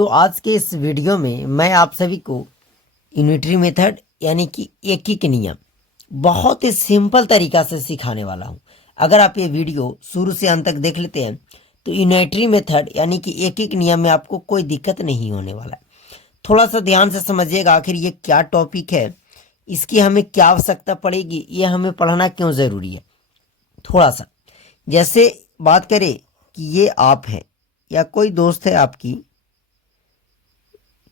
दोस्तों, आज के इस वीडियो में मैं आप सभी को यूनिटरी मेथड यानी कि एकीक नियम बहुत ही सिंपल तरीका से सिखाने वाला हूं। अगर आप ये वीडियो शुरू से अंत तक देख लेते हैं तो यूनिटरी मेथड यानी कि एकीक नियम में आपको कोई दिक्कत नहीं होने वाला है। थोड़ा सा ध्यान से समझिएगा, आखिर ये क्या टॉपिक है, इसकी हमें क्या आवश्यकता पड़ेगी, ये हमें पढ़ना क्यों ज़रूरी है। थोड़ा सा जैसे बात करें कि ये आप हैं या कोई दोस्त है आपकी,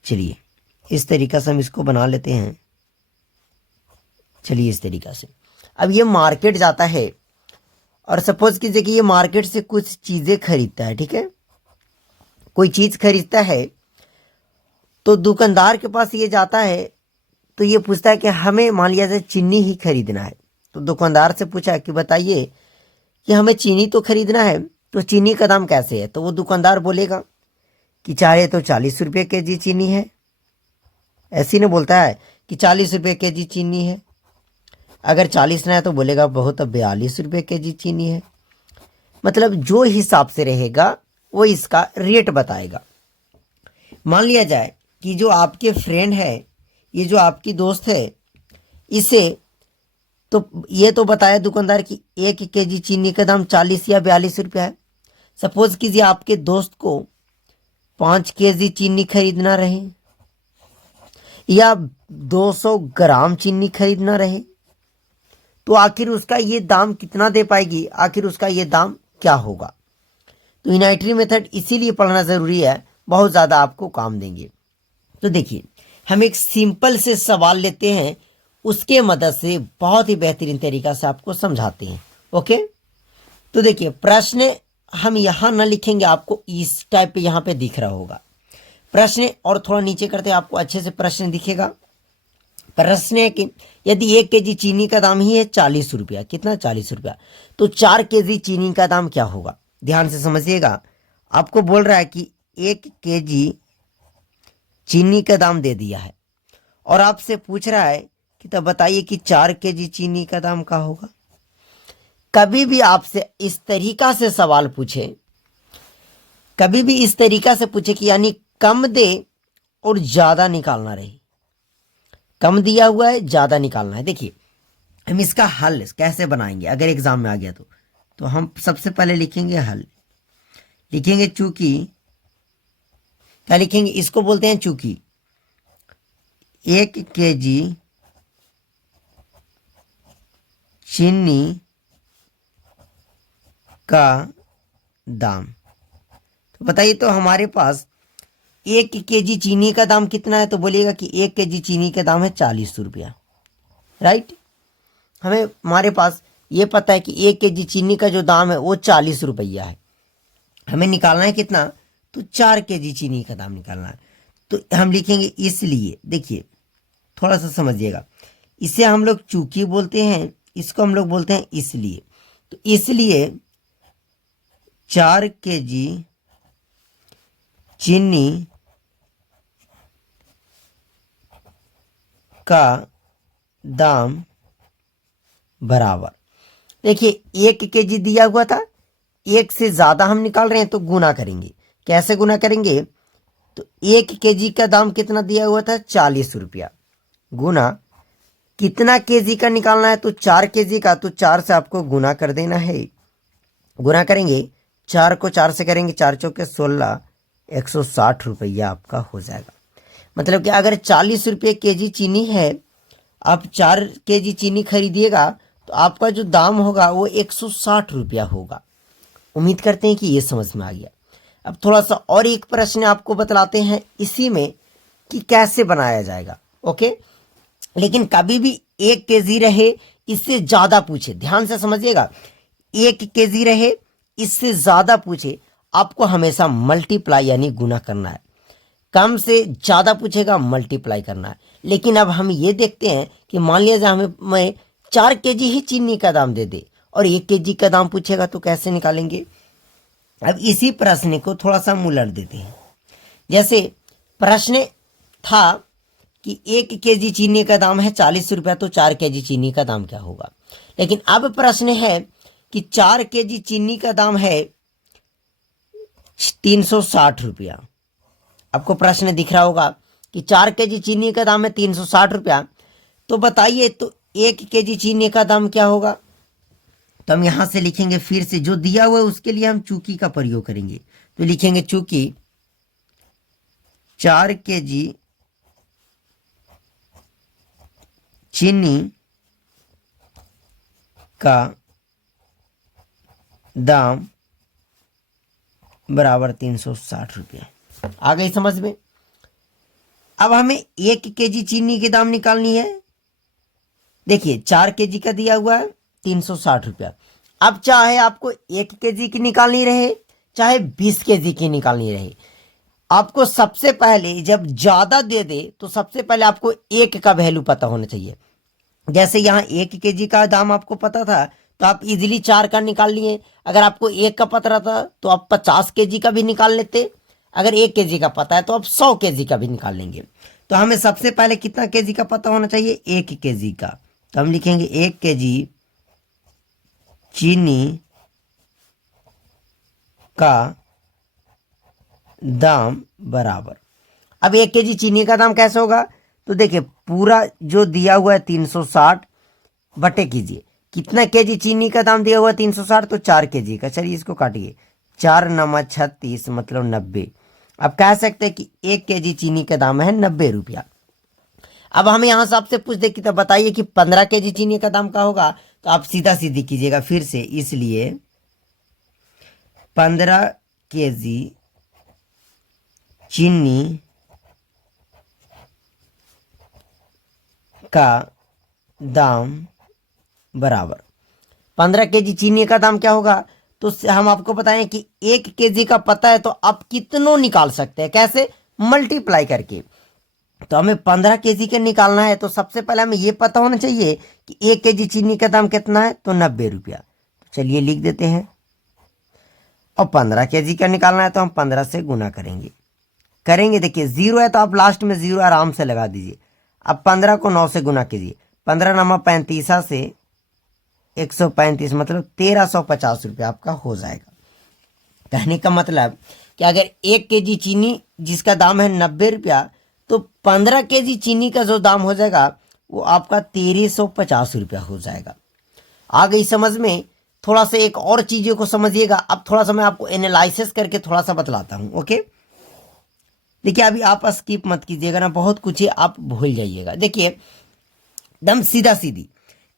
चलिए इस तरीका से हम इसको बना लेते हैं। चलिए इस तरीका से अब ये मार्केट जाता है और सपोज कीजिए कि ये मार्केट से कुछ चीज़ें खरीदता है, ठीक है। कोई चीज़ खरीदता है तो दुकानदार के पास ये जाता है तो ये पूछता है कि हमें मान लिया जाए चीनी ही खरीदना है। तो दुकानदार से पूछा कि बताइए कि हमें चीनी तो खरीदना है, तो चीनी का दाम कैसे है। तो वो दुकानदार बोलेगा कि चाहे तो 40 रुपये के जी चीनी है। ऐसी ना बोलता है कि 40 रुपये के जी चीनी है। अगर 40 ना है तो बोलेगा बहुत 42 रुपये के जी चीनी है। मतलब जो हिसाब से रहेगा वो इसका रेट बताएगा। मान लिया जाए कि जो आपके फ्रेंड है, ये जो आपकी दोस्त है, इसे तो ये तो बताया दुकानदार कि 1 केजी चीनी का दाम 40 या 42 रुपया है। सपोज कीजिए आपके दोस्त को 5 केजी चीनी खरीदना रहे या 200 ग्राम चीनी खरीदना रहे, तो आखिर उसका ये दाम कितना दे पाएगी, आखिर उसका ये दाम क्या होगा। तो यूनिटरी मेथड इसीलिए पढ़ना ज़रूरी है, बहुत ज़्यादा आपको काम देंगे। तो देखिए हम एक सिंपल से सवाल लेते हैं, उसके मदद से बहुत ही बेहतरीन तरीका से आपको समझाते हैं। ओके, तो देखिए प्रश्न हम यहाँ ना लिखेंगे, आपको इस टाइप पे यहाँ पे दिख रहा होगा प्रश्न, और थोड़ा नीचे करते आपको अच्छे से प्रश्न दिखेगा। प्रश्न है कि यदि 1 केजी चीनी का दाम ही है 40 रुपया, कितना 40 रुपया, तो 4 केजी चीनी का दाम क्या होगा। ध्यान से समझिएगा, आपको बोल रहा है कि 1 केजी चीनी का दाम दे दिया है और आपसे पूछ रहा है कि तब बताइए कि 4 केजी चीनी का दाम क्या होगा। कभी भी आपसे इस तरीका से सवाल पूछे, कभी भी इस तरीका से पूछे कि यानी कम दे और ज़्यादा निकालना रहे, कम दिया हुआ है ज़्यादा निकालना है। देखिए हम इसका हल कैसे बनाएंगे अगर एग्जाम में आ गया तो हम सबसे पहले लिखेंगे हल, लिखेंगे चूंकि, क्या लिखेंगे, इसको बोलते हैं चूंकि 1 केजी चीनी का दाम, तो बताइए तो हमारे पास 1 केजी चीनी का दाम कितना है, तो बोलिएगा कि 1 केजी चीनी का दाम है 40 रुपया, राइट। हमारे पास ये पता है कि 1 केजी चीनी का जो दाम है वो 40 रुपया है। हमें निकालना है कितना, तो 4 केजी चीनी का दाम निकालना है। तो हम लिखेंगे इसलिए, देखिए थोड़ा सा समझिएगा, इसे हम लोग चूंकि बोलते हैं, इसको हम लोग बोलते हैं इसलिए। तो इसलिए 4 केजी चीनी का दाम बराबर, देखिए 1 केजी दिया हुआ था, 1 से ज़्यादा हम निकाल रहे हैं तो गुना करेंगे। कैसे गुना करेंगे, तो 1 केजी का दाम कितना दिया हुआ था 40 रुपया, गुना कितना केजी का निकालना है, तो 4 केजी का, तो 4 से आपको गुना कर देना है। गुना करेंगे 4 को 4 से करेंगे, 4 चौके 16, 160 रुपया आपका हो जाएगा। मतलब कि अगर 40 रुपये केजी चीनी है, आप 4 केजी चीनी खरीदिएगा तो आपका जो दाम होगा वो 160 रुपया होगा। उम्मीद करते हैं कि ये समझ में आ गया। अब थोड़ा सा और एक प्रश्न आपको बतलाते हैं इसी में कि कैसे बनाया जाएगा। ओके, लेकिन कभी भी 1 केजी रहे इससे ज़्यादा पूछे, ध्यान से समझिएगा, 1 केजी रहे इससे ज़्यादा पूछे, आपको हमेशा मल्टीप्लाई यानी गुना करना है। कम से ज़्यादा पूछेगा मल्टीप्लाई करना है। लेकिन अब हम ये देखते हैं कि मान लिया जाए हमें मैं 4 केजी ही चीनी का दाम दे दे और 1 केजी का दाम पूछेगा, तो कैसे निकालेंगे। अब इसी प्रश्न को थोड़ा सा हम उलट देते हैं। जैसे प्रश्न था कि 1 केजी चीनी का दाम है 40 रुपया, तो 4 केजी चीनी का दाम क्या होगा। लेकिन अब प्रश्न है कि 4 केजी चीनी का दाम है 360 रुपया, आपको प्रश्न दिख रहा होगा कि 4 केजी चीनी का दाम है 360 रुपया, तो बताइए तो 1 केजी चीनी का दाम क्या होगा। तो हम यहां से लिखेंगे, फिर से जो दिया हुआ है उसके लिए हम चूकी का प्रयोग करेंगे। तो लिखेंगे चूकी 4 केजी चीनी का दाम बराबर 360 रुपया। आ गई समझ में। अब हमें 1 केजी चीनी के दाम निकालनी है। देखिए 4 केजी का दिया हुआ है 360 रुपया। अब चाहे आपको 1 केजी की निकालनी रहे चाहे 20 केजी की निकालनी रहे, आपको सबसे पहले जब ज्यादा दे दे तो सबसे पहले आपको 1 का वैल्यू पता होना चाहिए। जैसे यहाँ 1 केजी का दाम आपको पता था तो आप इजीली 4 का निकाल लिए। अगर आपको 1 का पता रहता तो आप 50 केजी का भी निकाल लेते। अगर 1 केजी का पता है तो आप 100 केजी का भी निकाल लेंगे। तो हमें सबसे पहले कितना केजी का पता होना चाहिए, 1 केजी का। तो हम लिखेंगे 1 केजी चीनी का दाम बराबर। अब 1 केजी चीनी का दाम कैसे होगा, तो देखिए पूरा जो दिया हुआ है 360 बटे कीजिए, कितना केजी चीनी का दाम दिया हुआ है 360, तो 4 केजी का। चलिए इसको काटिए, 4 नमा 36 मतलब 90। अब कह सकते हैं कि 1 केजी चीनी का दाम है 90 रुपया। अब हमें यहां से आपसे पूछ दे कि तो बताइए कि 15 केजी चीनी का दाम क्या होगा। तो आप सीधा सीधी कीजिएगा फिर से, इसलिए 15 केजी चीनी का दाम बराबर 15 केजी चीनी का दाम क्या होगा। तो हम आपको बताएं कि 1 केजी का पता है तो आप कितनों निकाल सकते हैं, कैसे, मल्टीप्लाई करके। तो हमें 15 केजी का निकालना है तो सबसे पहले हमें यह पता होना चाहिए कि 1 केजी चीनी का दाम कितना है, तो 90 रुपया। चलिए लिख देते हैं। और 15 केजी का निकालना है तो हम 15 से गुना करेंगे। देखिए 0 है तो आप लास्ट में 0 आराम से लगा दीजिए। अब 15 को 9 से गुना कीजिए, 15 नमा 35 से 135 मतलब 1350 रुपया आपका हो जाएगा। कहने का मतलब कि अगर 1 केजी चीनी जिसका दाम है 90 रुपया, तो 15 केजी चीनी का जो दाम हो जाएगा वो आपका 1350 रुपया हो जाएगा। आ गई समझ में। थोड़ा सा एक और चीजों को समझिएगा। अब थोड़ा सा मैं आपको एनालिसिस करके थोड़ा सा बतलाता हूं। ओके, देखिए अभी आप स्किप मत कीजिएगा ना, बहुत कुछ है आप भूल जाइएगा। देखिए एकदम सीधा सीधी,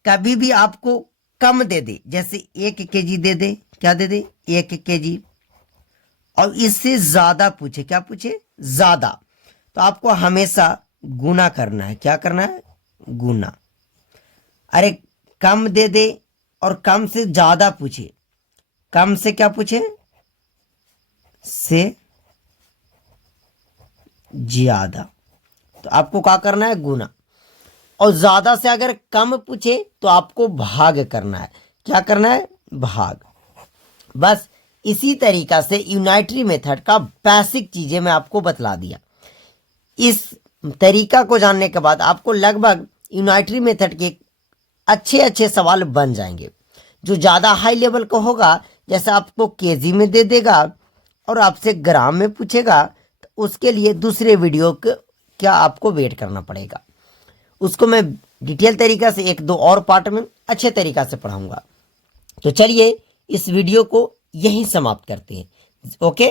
कभी भी आपको कम दे दे, जैसे 1 केजी दे दे, क्या दे दे 1 केजी, और इससे ज्यादा पूछे, क्या पूछे, ज्यादा, तो आपको हमेशा गुना करना है। क्या करना है, गुना। अरे कम दे दे और कम से ज्यादा पूछे, कम से क्या पूछे, से ज्यादा, तो आपको क्या करना है, गुना। और ज्यादा से अगर कम पूछे तो आपको भाग करना है। क्या करना है, भाग। बस इसी तरीका से यूनाइटरी मेथड का बेसिक चीजें मैं आपको बतला दिया। इस तरीका को जानने के बाद आपको लगभग यूनाइटरी मेथड के अच्छे अच्छे सवाल बन जाएंगे। जो ज़्यादा हाई लेवल का होगा, जैसे आपको केजी में दे देगा और आपसे ग्राम में पूछेगा, तो उसके लिए दूसरे वीडियो को क्या आपको वेट करना पड़ेगा। उसको मैं डिटेल तरीका से 1-2 और पार्ट में अच्छे तरीका से पढ़ाऊंगा। तो चलिए इस वीडियो को यहीं समाप्त करते हैं। ओके।